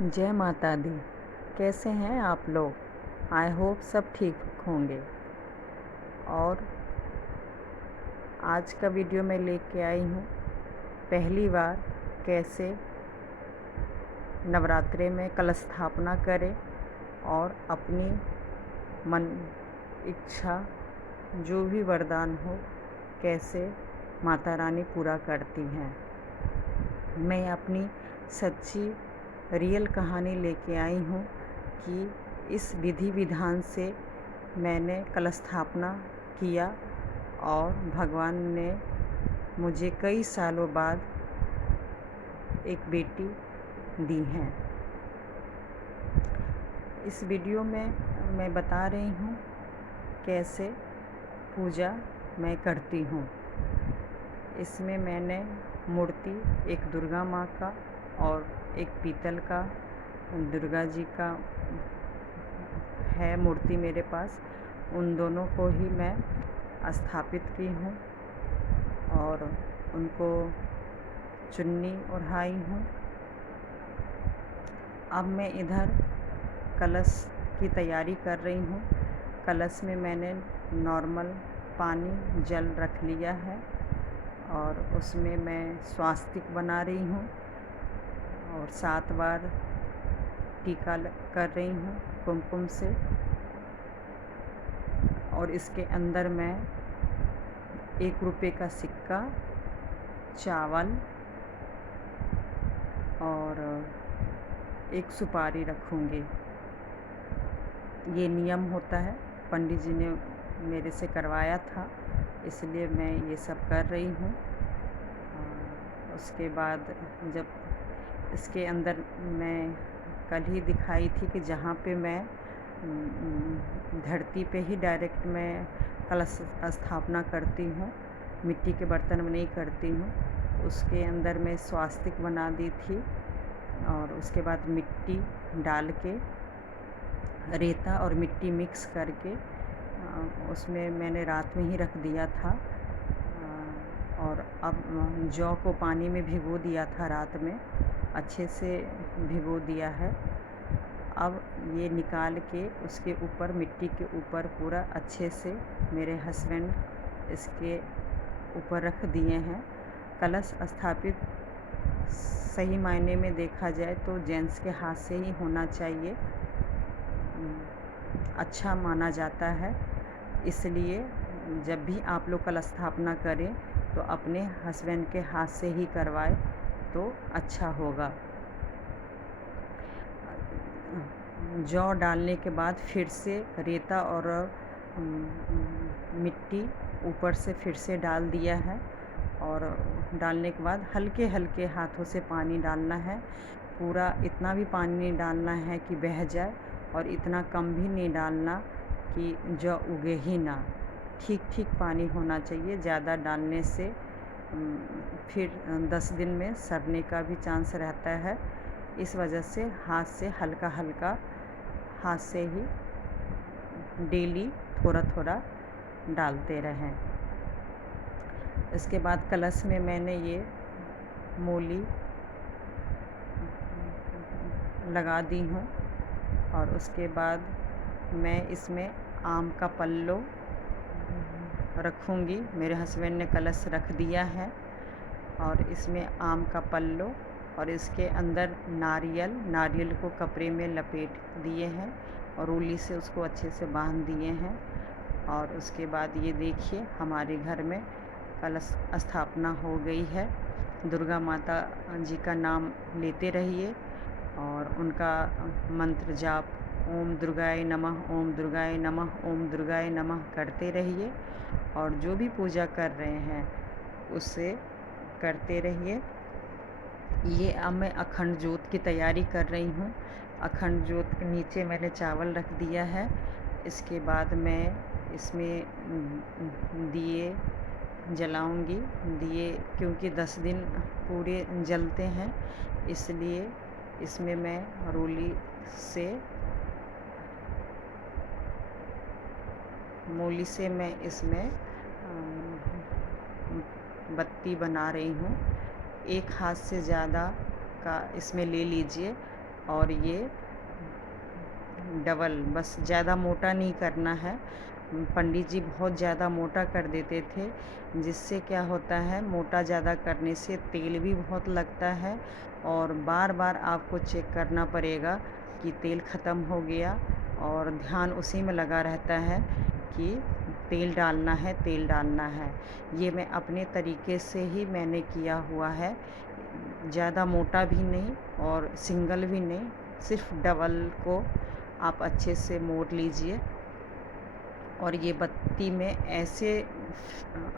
जय माता दी। कैसे हैं आप लोग? आई होप सब ठीक होंगे। और आज का वीडियो मैं लेके आई हूँ पहली बार कैसे नवरात्रे में कलश स्थापना करें और अपनी मन इच्छा जो भी वरदान हो कैसे माता रानी पूरा करती हैं। मैं अपनी सच्ची रियल कहानी लेके आई हूँ कि इस विधि विधान से मैंने कलश स्थापना किया और भगवान ने मुझे कई सालों बाद एक बेटी दी है। इस वीडियो में मैं बता रही हूँ कैसे पूजा मैं करती हूँ। इसमें मैंने मूर्ति एक दुर्गा माँ का और एक पीतल का दुर्गा जी का है मूर्ति मेरे पास। उन दोनों को ही मैं स्थापित की हूँ और उनको चुन्नी ओढ़ाई हूँ। अब मैं इधर कलश की तैयारी कर रही हूँ। कलश में मैंने नॉर्मल पानी जल रख लिया है और उसमें मैं स्वास्तिक बना रही हूँ और 7 बार टीका कर रही हूँ कुमकुम से। और इसके अंदर मैं 1 रुपये का सिक्का, चावल और एक सुपारी रखूँगी। ये नियम होता है, पंडित जी ने मेरे से करवाया था, इसलिए मैं ये सब कर रही हूँ। उसके बाद जब इसके अंदर मैं कल ही दिखाई थी कि जहाँ पे मैं धरती पे ही डायरेक्ट मैं कलश स्थापना करती हूँ, मिट्टी के बर्तन में नहीं करती हूँ। उसके अंदर मैं स्वास्तिक बना दी थी और उसके बाद मिट्टी डाल के रेता और मिट्टी मिक्स करके उसमें मैंने रात में ही रख दिया था। और अब जौ को पानी में भिगो दिया था रात में, अच्छे से भिगो दिया है। अब ये निकाल के उसके ऊपर मिट्टी के ऊपर पूरा अच्छे से मेरे हस्बैंड इसके ऊपर रख दिए हैं। कलश स्थापित सही मायने में देखा जाए तो जेंट्स के हाथ से ही होना चाहिए, अच्छा माना जाता है। इसलिए जब भी आप लोग कलश स्थापना करें तो अपने हस्बैंड के हाथ से ही करवाएं तो अच्छा होगा। जौ डालने के बाद फिर से रेता और मिट्टी ऊपर से फिर से डाल दिया है और डालने के बाद हल्के हल्के हाथों से पानी डालना है। पूरा इतना भी पानी नहीं डालना है कि बह जाए और इतना कम भी नहीं डालना कि जौ उगे ही ना। ठीक ठीक पानी होना चाहिए। ज़्यादा डालने से फिर 10 दिन में सड़ने का भी चांस रहता है। इस वजह से हाथ से हल्का हल्का हाथ से ही डेली थोड़ा थोड़ा डालते रहें। इसके बाद कलश में मैंने ये मूली लगा दी हूँ और उसके बाद मैं इसमें आम का पल्लो रखूँगी। मेरे हस्बैंड ने कलश रख दिया है और इसमें आम का पल्लो और इसके अंदर नारियल को कपड़े में लपेट दिए हैं और उंगली से उसको अच्छे से बांध दिए हैं। और उसके बाद ये देखिए हमारे घर में कलश स्थापना हो गई है। दुर्गा माता जी का नाम लेते रहिए और उनका मंत्र जाप ओम दुर्गाय नमः, ओम दुर्गाय नमः, ओम दुर्गाय नमः करते रहिए और जो भी पूजा कर रहे हैं उसे करते रहिए। ये अब मैं अखंड ज्योत की तैयारी कर रही हूँ। अखंड ज्योत के नीचे मैंने चावल रख दिया है। इसके बाद मैं इसमें दिए जलाऊंगी। दिए क्योंकि 10 दिन पूरे जलते हैं, इसलिए इसमें मैं मूली से मैं इसमें बत्ती बना रही हूँ। एक हाथ से ज़्यादा का इसमें ले लीजिए और ये डबल, बस ज़्यादा मोटा नहीं करना है। पंडित जी बहुत ज़्यादा मोटा कर देते थे, जिससे क्या होता है, मोटा ज़्यादा करने से तेल भी बहुत लगता है और बार बार आपको चेक करना पड़ेगा कि तेल ख़त्म हो गया, और ध्यान उसी में लगा रहता है कि तेल डालना है, तेल डालना है। ये मैं अपने तरीके से ही मैंने किया हुआ है, ज़्यादा मोटा भी नहीं और सिंगल भी नहीं, सिर्फ डबल को आप अच्छे से मोड़ लीजिए और ये बत्ती में ऐसे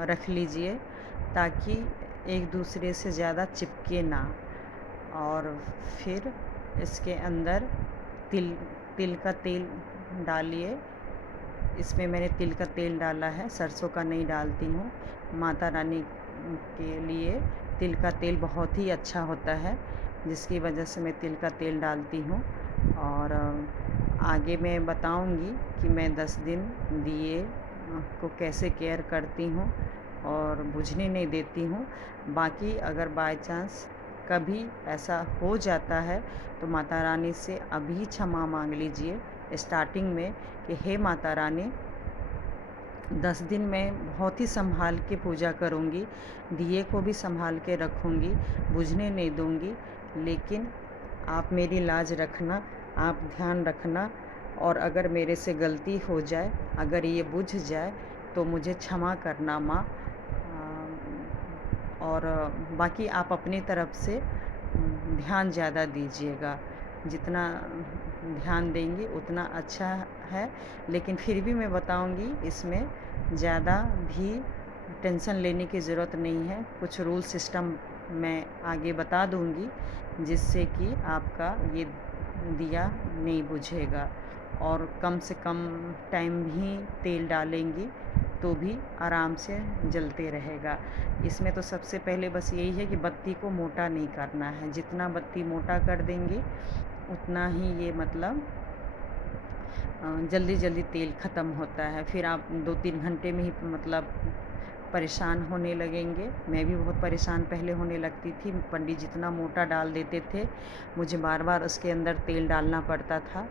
रख लीजिए ताकि एक दूसरे से ज़्यादा चिपके ना। और फिर इसके अंदर तिल तिल का तेल डालिए। इसमें मैंने तिल का तेल डाला है, सरसों का नहीं डालती हूँ। माता रानी के लिए तिल का तेल बहुत ही अच्छा होता है, जिसकी वजह से मैं तिल का तेल डालती हूँ। और आगे मैं बताऊँगी कि मैं 10 दिन दिए को कैसे केयर करती हूँ और बुझने नहीं देती हूँ। बाकी अगर बाय चांस कभी ऐसा हो जाता है तो माता रानी से अभी क्षमा मांग लीजिए स्टार्टिंग में कि हे माता रानी, 10 दिन मैं बहुत ही संभाल के पूजा करूँगी, दिए को भी संभाल के रखूँगी, बुझने नहीं दूँगी, लेकिन आप मेरी लाज रखना, आप ध्यान रखना, और अगर मेरे से गलती हो जाए, अगर ये बुझ जाए तो मुझे क्षमा करना माँ। और बाकी आप अपनी तरफ से ध्यान ज़्यादा दीजिएगा, जितना ध्यान देंगी उतना अच्छा है। लेकिन फिर भी मैं बताऊंगी, इसमें ज़्यादा भी टेंशन लेने की ज़रूरत नहीं है। कुछ रूल सिस्टम मैं आगे बता दूंगी, जिससे कि आपका ये दिया नहीं बुझेगा, और कम से कम टाइम भी तेल डालेंगी तो भी आराम से जलते रहेगा। इसमें तो सबसे पहले बस यही है कि बत्ती को मोटा नहीं करना है। जितना बत्ती मोटा कर देंगे उतना ही ये मतलब जल्दी जल्दी तेल ख़त्म होता है। फिर आप 2-3 घंटे में ही मतलब परेशान होने लगेंगे। मैं भी बहुत परेशान पहले होने लगती थी, पंडित जितना मोटा डाल देते थे, मुझे बार बार उसके अंदर तेल डालना पड़ता था।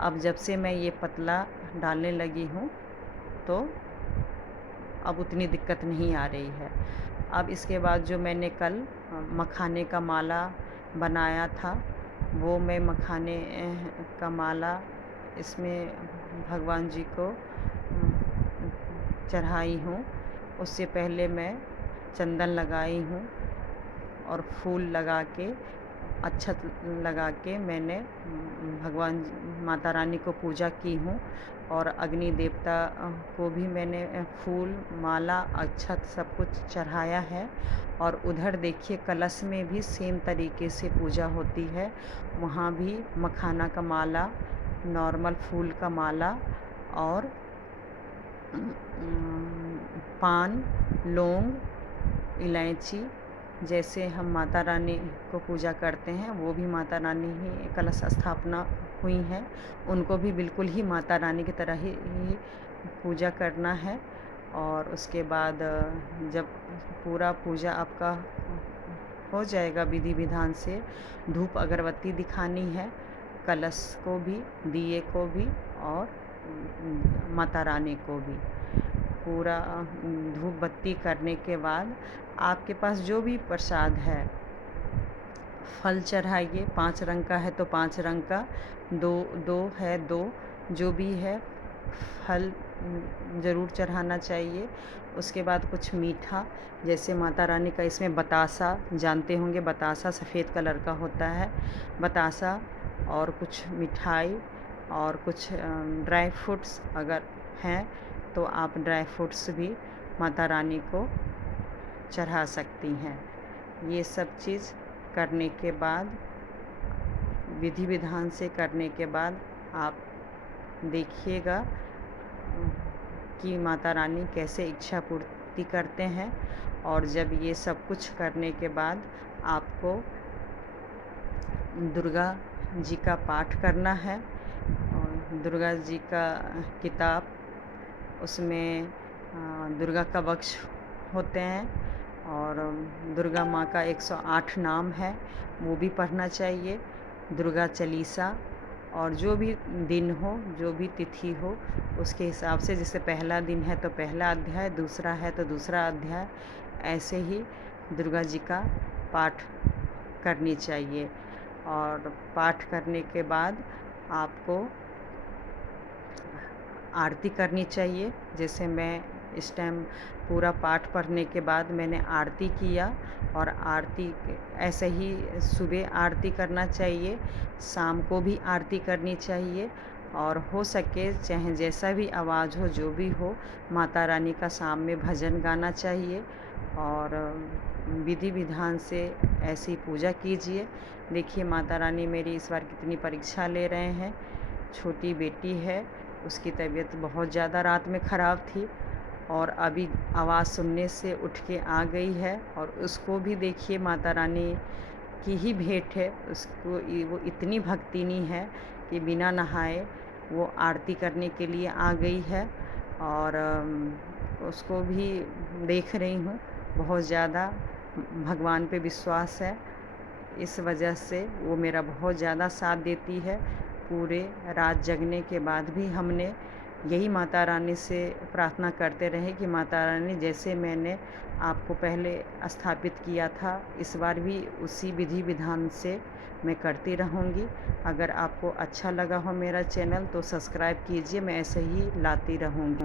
अब जब से मैं ये पतला डालने लगी हूँ तो अब उतनी दिक्कत नहीं आ रही है। अब इसके बाद जो मैंने कल मखाने का माला बनाया था, वो मैं मखाने का माला इसमें भगवान जी को चढ़ाई हूँ। उससे पहले मैं चंदन लगाई हूँ और फूल लगा के, अक्षत लगा के मैंने भगवान माता रानी को पूजा की हूँ। और अग्नि देवता को भी मैंने फूल, माला, अक्षत सब कुछ चढ़ाया है। और उधर देखिए कलश में भी सेम तरीके से पूजा होती है, वहाँ भी मखाना का माला, नॉर्मल फूल का माला और पान, लौंग, इलायची, जैसे हम माता रानी को पूजा करते हैं वो भी माता रानी ही कलश स्थापना हुई हैं, उनको भी बिल्कुल ही माता रानी की तरह ही पूजा करना है। और उसके बाद जब पूरा पूजा आपका हो जाएगा विधि विधान से, धूप अगरबत्ती दिखानी है, कलश को भी, दिए को भी और माता रानी को भी। पूरा धूप बत्ती करने के बाद आपके पास जो भी प्रसाद है, फल चढ़ाइए। 5 रंग का है तो 5 रंग का, 2 है 2, जो भी है फल ज़रूर चढ़ाना चाहिए। उसके बाद कुछ मीठा, जैसे माता रानी का इसमें बतासा, जानते होंगे बतासा सफ़ेद कलर का होता है, बतासा, और कुछ मिठाई और कुछ ड्राई फ्रूट्स अगर हैं तो आप ड्राई फ्रूट्स भी माता रानी को चढ़ा सकती हैं। ये सब चीज़ करने के बाद, विधि विधान से करने के बाद, आप देखिएगा कि माता रानी कैसे इच्छा पूर्ति करते हैं। और जब ये सब कुछ करने के बाद आपको दुर्गा जी का पाठ करना है, और दुर्गा जी का किताब, उसमें दुर्गा का कवच होते हैं और दुर्गा माँ का 108 नाम है, वो भी पढ़ना चाहिए। दुर्गा चालीसा और जो भी दिन हो, जो भी तिथि हो, उसके हिसाब से, जैसे पहला दिन है तो पहला अध्याय, दूसरा है तो दूसरा अध्याय, ऐसे ही दुर्गा जी का पाठ करनी चाहिए। और पाठ करने के बाद आपको आरती करनी चाहिए। जैसे मैं इस टाइम पूरा पाठ पढ़ने के बाद मैंने आरती किया, और आरती ऐसे ही सुबह आरती करना चाहिए, शाम को भी आरती करनी चाहिए, और हो सके चाहे जैसा भी आवाज़ हो, जो भी हो, माता रानी का शाम में भजन गाना चाहिए। और विधि विधान से ऐसी पूजा कीजिए। देखिए माता रानी मेरी इस बार कितनी परीक्षा ले रहे हैं। छोटी बेटी है, उसकी तबीयत बहुत ज़्यादा रात में ख़राब थी, और अभी आवाज़ सुनने से उठ के आ गई है, और उसको भी देखिए माता रानी की ही भेंट है। उसको वो इतनी भक्तिनी है कि बिना नहाए वो आरती करने के लिए आ गई है। और उसको भी देख रही हूँ, बहुत ज़्यादा भगवान पे विश्वास है, इस वजह से वो मेरा बहुत ज़्यादा साथ देती है। पूरे रात जगने के बाद भी हमने यही माता रानी से प्रार्थना करते रहे कि माता रानी, जैसे मैंने आपको पहले स्थापित किया था, इस बार भी उसी विधि विधान से मैं करती रहूँगी। अगर आपको अच्छा लगा हो मेरा चैनल तो सब्सक्राइब कीजिए, मैं ऐसे ही लाती रहूँगी।